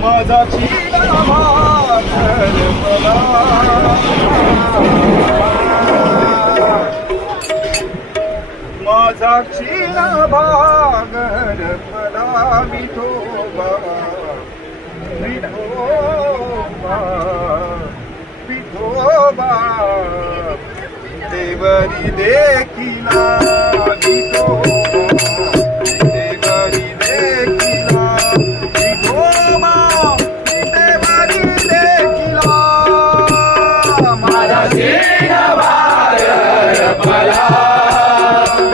माझा चिला भाकर मला, माझा चिला भाकर मला विठोबा, विठोबा, विठोबा देवरी देखिला विठोबा, देवरी देखिला विठोबा, देवरी देखिला माझा चिला भाकर मला,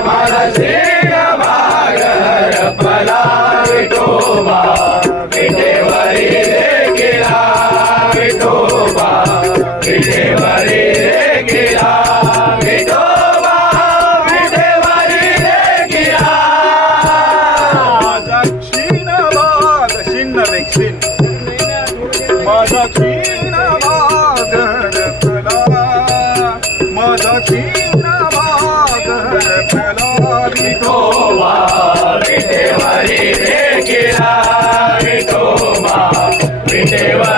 माझा चिला भाकर मला विठोबा, विठेवरी देखिला विठोबा, विठेवरी देखिला विठोबा, विठेवरी देखिला माझा क्षीण भाग, शिन्न क्षीण, माझा क्षीण भाग रखला, माझा क्षीण भाग रखला विठोबा, विठेवरी देखिला विठोबा, विठेवरी